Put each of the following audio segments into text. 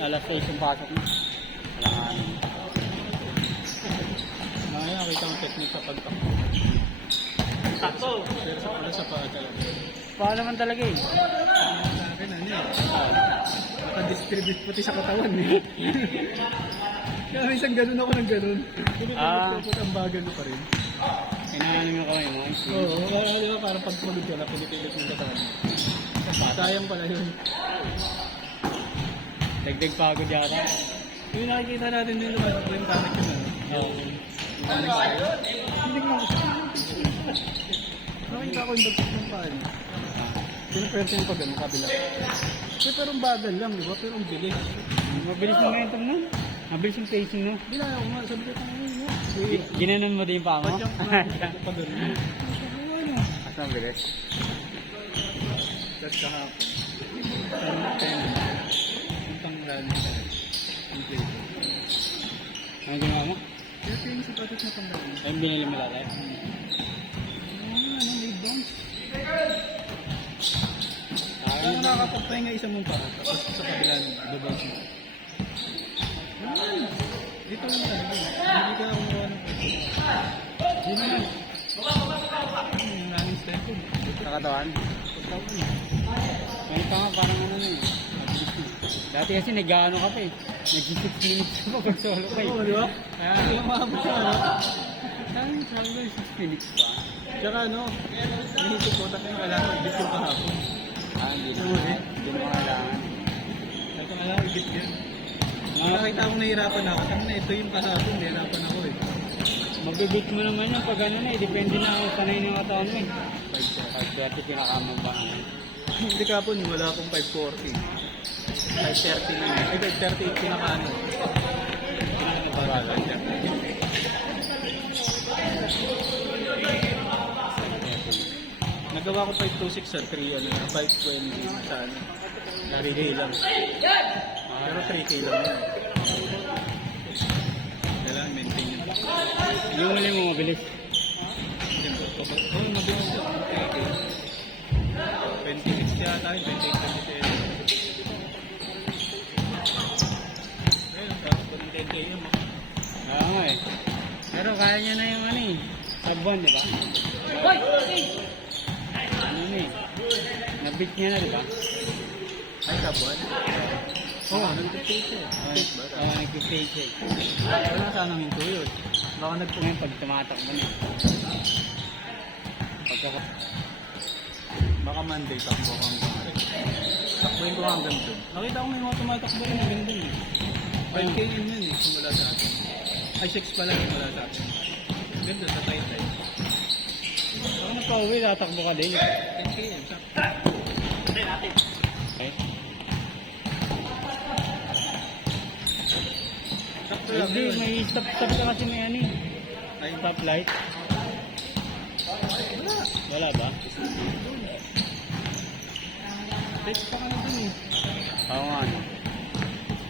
alas 6 yung pasok mo. Kailangan. Nakita ang technique sa pagtakbo. Takbo! Pero sa pala sa paa talaga. Paano naman talaga eh. Sa akin ano eh. Naka-distribute pati sa katawan eh. Kaya minsan ganun ako ng ganun. Pinipilip ang bagal mo pa rin. Kailangan nga kami mo. Oo, di ba parang pag tumulog ka na, pinipilip ng katawan. Sayang pala yun. Dagdag pagod yata. Yung nakikita natin din naman, yung tamit yun ano. Oo. Hindi ko nakita ko yung bagsak ng paa niya. Pinapwerte yung pag ganun, kabila. Pero ang bagal lang, di ba? Pero ang bilis. Mabilis yung momentum nun. Mabilis yung pacing no. Hindi na ako nga, sabi ko ngayon mo. Ginanon mo din pa mo? Padyak na, pa ganun. Asa ang bilis? That's kahapon. 10. Puntang rally na. Ang play. Ano ginawa mo? Kaya yung sapatos na pandaan. Ayun binili mo lalay? Ano, may bounce. Ayun Kaya nakakapagpahinga isang mong paa. Tapos sa kabila nun, babounce mo. Dito lang talaga. Hindi ka kumuha ng pwede. Hindi naman. Yung running step ko. Nakatawan? Ngayon pa nga parang ano na eh. Mabilis na. Dati kasi nag-ano ka pa eh. Nag-6 minutes ka pa pag solo ka eh. Oo, di ba? Kaya Hindi ka mahabot siya, ano? sabi ko 6 minutes pa. Tsaka ano, nahisip ko, tapos yung kailangan ko, ibit yung kahapon. Hindi na. Oo, eh. Hindi mo kailangan. Tapos kailangan ko, ibit yun. Nakakita akong nahihirapan ako. Sabi na, ito yung kahapon, nahihirapan ako eh. Mabibit mo naman yung pag ano na eh. Depende na kung sanay ng katawan mo eh. 5:30. Pag 30 kinakamang ba naman. Hindi kahapon, wala akong 5:40. 5:30 na yun. Ay, 5:30 yung pinakaano. Pinakabagal siya. Nagawa ko 5:26 sa 3, ano, 5:20 sa ano. 3K lang. Pero 3K lang yun. Kailangan maintain yun. Yung huli mo mabilis. Oo, mabilis yun. 3K. 26 yata yun, 28, 27. Ayun, tapos ko ng 10K yun. Oo nga eh. Pero kaya niya na yung ano eh. Sabon, di ba? Ano na eh. Nabit niya na, di ba? Ay, kabuan? Oo, nag-take siya. Take ba? Oo, nag-fake siya. Wala sanang hinto yun. Baka Ngayon pag tumatakbo na. Pagka Baka Monday, takbo kang takbuhin ko hanggang doon. Nakita ko may mga tumatakbo rin hanggang doon eh. 5K yun yun eh, simula sa atin. Ay, 6 pala simula sa atin. Ganda, sa Taytay. Baka nagpa-uwi, tatakbo ka din. 10K yun, sakto. Okay. Sakto lang Hindi, yun. may stop-stop ka kasi may ano eh. Ay, Stoplight. Wala ba? take pa ka na dun eh. Oo nga ano.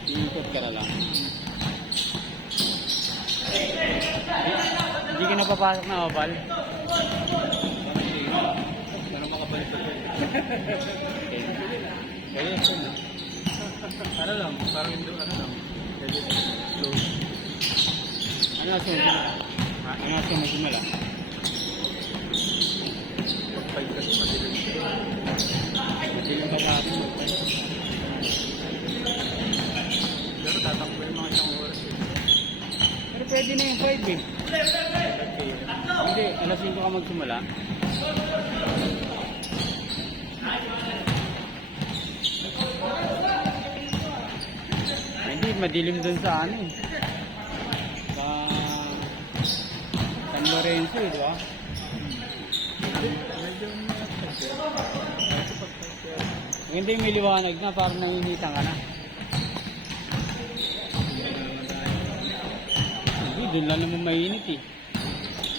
Iikot ka na lang. Hindi ka napapasok na oval. Pero makabalik pa yun. Kaya yun. Ano lang, parang hindi, ano lang. Pwede slow. Ano na sumunod? Ano na sumunod? Pag-fight kasi madilim. Hindi lang pagkakapin. Pero tatakbo yung mga isang oras eh. Pero pwede na yung 5 eh. 5K yun. Hindi, alas 5 ka magsimula. Hindi, madilim dun sa ano eh. Sa San Lorenzo eh, di ba? Medyo Hindi, may liwanag na, parang nangingitan ka na. Hindi, dun lang naman mainit eh.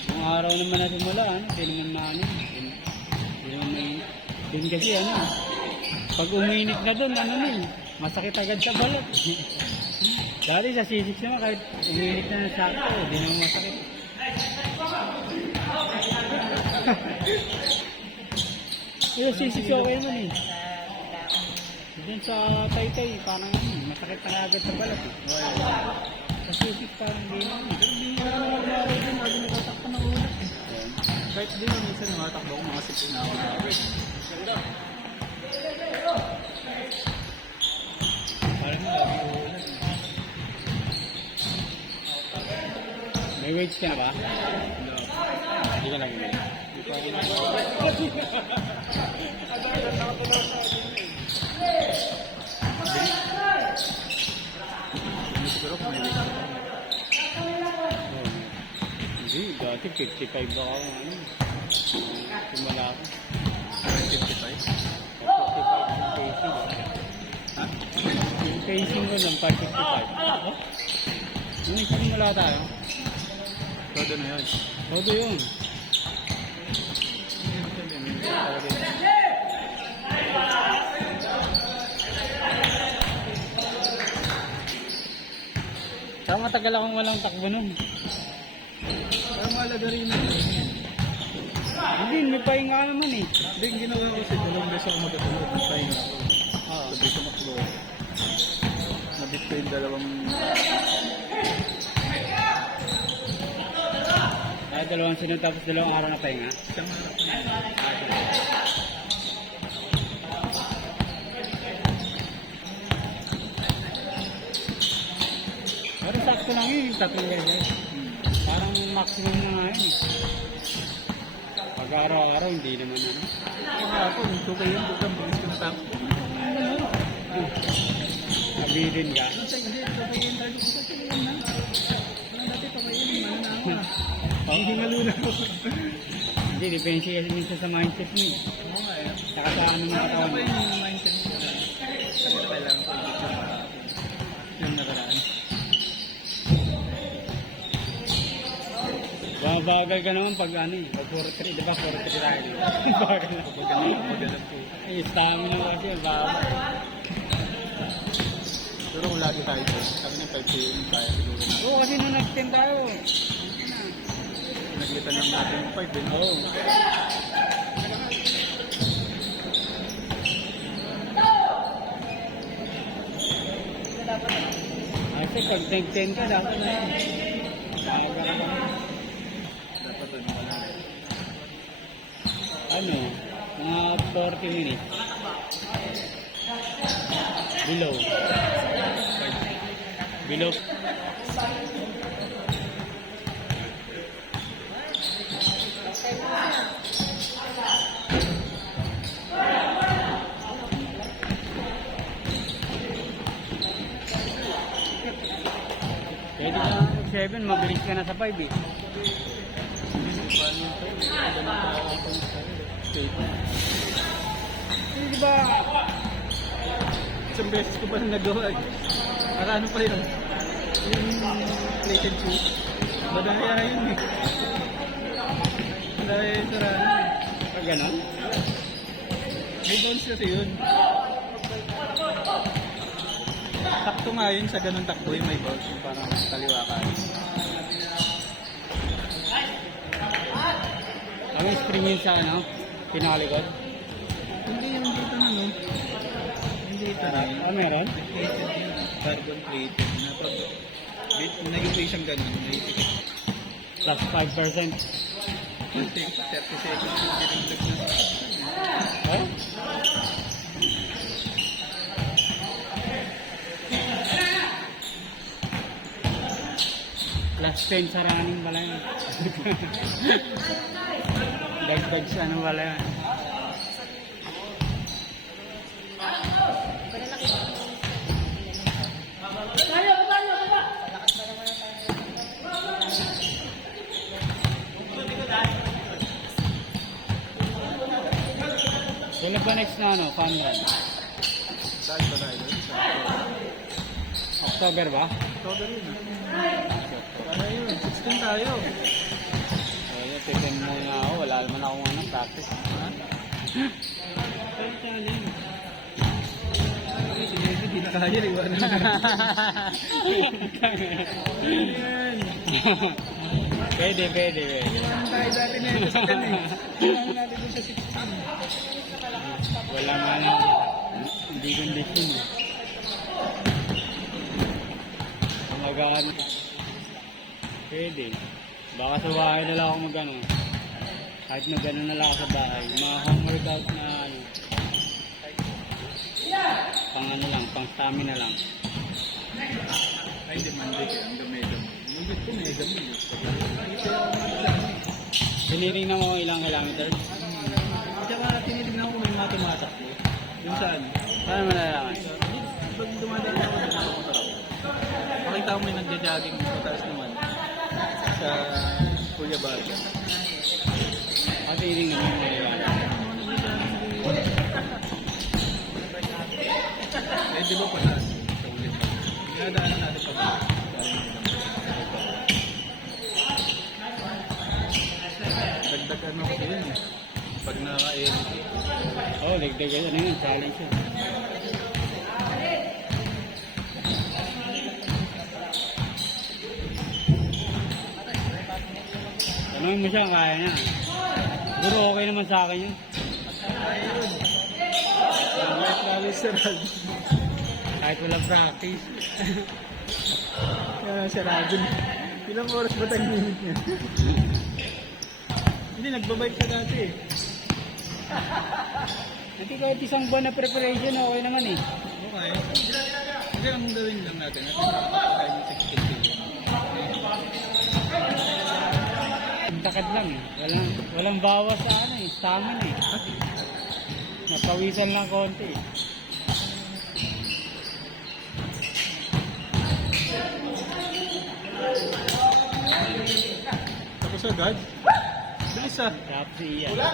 Yung araw naman na simula, ano, hindi naman na ano, hindi naman mainit. Dun kasi ano, pag uminit na dun, ano na eh, masakit agad sa balat. Dati sa C6 naman, kahit uminit na ng sakto, hindi naman masakit. Yung C6 okay naman eh. Doon sa Taytay, parang masakit na agad sa balat eh. Okay. Sa Subic parang hindi na. Pero hindi nga naman ako maaari din. Lagi natatakpan ng ulat eh. Ayan. Kahit din ako minsan namatakbo ako mga 6 na ako na ako. Parang lagi ulat. May weights ka na ba? Hindi ka lang yun. Hindi pa ako nakawa. Hindi siguro kung may weight ako. Oh. Hindi, dati 55 ba ako ano. Simula ako. 55? 55 yung pacing. Ha? Yung pacing ko ng 555. Oh? Nung simula tayo. Todo na yun. Todo yun. Saka matagal akong walang takbo nun. Parang mahalaga rin yun. Hindi, may pahinga naman eh. Hindi, yung ginawa ko kasi dalawang beses ako magkatulog. Pahinga ako. Oo. Sabi ko maklo. Nabit ko yung dalawang... Kaya dalawang sunod tapos dalawang araw na pahinga. Isang harap na. Pero sakto lang yun, yung tatlong beses. Parang maximum na nga yun eh. Pag araw-araw, hindi naman ano. Kaya ako, yung tukay yung bukang bilis ko natapos. Nabilin ka. Hindi, tukay yung tayo ko sa tuloy na. Parang dati tukay yung ano na ako. Oo. Hingalo na ako. Hindi, depende kasi minsan sa mindset mo eh. Oo nga eh. Saka sa ano mga Ano katawan ba mo. yung mindset ko na? Sabi na kailangan ko yung nakaraan. Bagal ka naman pag ano eh. Pag 43, di ba? 43 tayo. Bagal na. Magalang ko. Ay, stamina mo kasi, bagal. Pero kung lagi tayo doon, sabi ng 5 p.m. kaya siguro na. Oo, kasi nung nag-10 tayo. Naglitan lang natin yung 5 din. Oo. Kasi pag 10 ka, dapat na yun. Bagal ka. Dapat doon wala. Ano, mga 40 minutes. Below. Below. Pwede ka na 7, mabilis ka na sa 5 eh. Paano yung 5? Ganun tayo ako yung 5. Di ba? Isang beses ko pa na nagawa eh. Para ano pa yun? Yung plated shoes. Madaya yun eh. Madaya yun sa rana eh. Pag gano'n? May bounce kasi yun. Takto nga yun sa ganun takbo yung may bounce. Yung parang kaliwa ka. Ang spring yun sa ano? Pinakalikod? Hindi yung dito na no. Yung dito na yun. Ah, meron? Plated yun. Carbon plated. Na pag naging pa siyang ganun. May Plus 5%. 30 seconds yung dinagdag na. Oh? Plus 10 sa running pala yun. Dagdag sa ano pala yun. Kailan ba next na ano? Fun run? Saan ba tayo? October ba? October yun ah. Para yun. 16 tayo. Ayun, titin muna ako. Wala naman akong ano, practice. Ha? Ay, tali. Ay, sige, hindi na kaya. Iwanan na. Yan. Pwede. Iwanan tayo dati na ito sa kan eh. Iwanan natin dun sa 16. Wala man. Hindi Hindi condition eh. Magaan. Pwede. Baka sa bahay na lang ako mag-ano. Kahit mag-ano na lang ako sa bahay. Mga home workout na ano. Pang ano lang, pang stamina lang. Ay, hindi man din. Ang gamedam. Nugit ko, may gamit. Tinitingnan mo kung ilang kilometers. Tsaka tinitignan ko kung may mata-mata ko. Yung saan? Paano mo nalalaman? Pag dumadaan ako, doon ako motor ako. Makita ko may nagja-jogging mataas naman sa Kuya Baga. Tinitingnan mo kung ilang. Eh, di ba pataas? Sa ulit. Ginadaanan natin pag dagdag ano ko yun eh. Pag naka-edit eh. Oo, dagdagan na yun. Challenge yun. Tanungin mo siya, kaya niya. Siguro okay naman sa akin yun. Life lalo sarado. Kahit walang practice. Sarado na. Ilang oras ba tayo minute niya? Hindi, nagbabike ka dati eh. Hindi kahit isang buwan na preparation, okay naman eh. Okay. Kasi ang gawin lang natin, tayo ng 16 kilo. Ang takad lang eh. Walang bawas sa ano eh. Stamina eh. Napawisan lang konti eh. Tapos agad? Bilis ah. Tapos iyan. Bilis ah.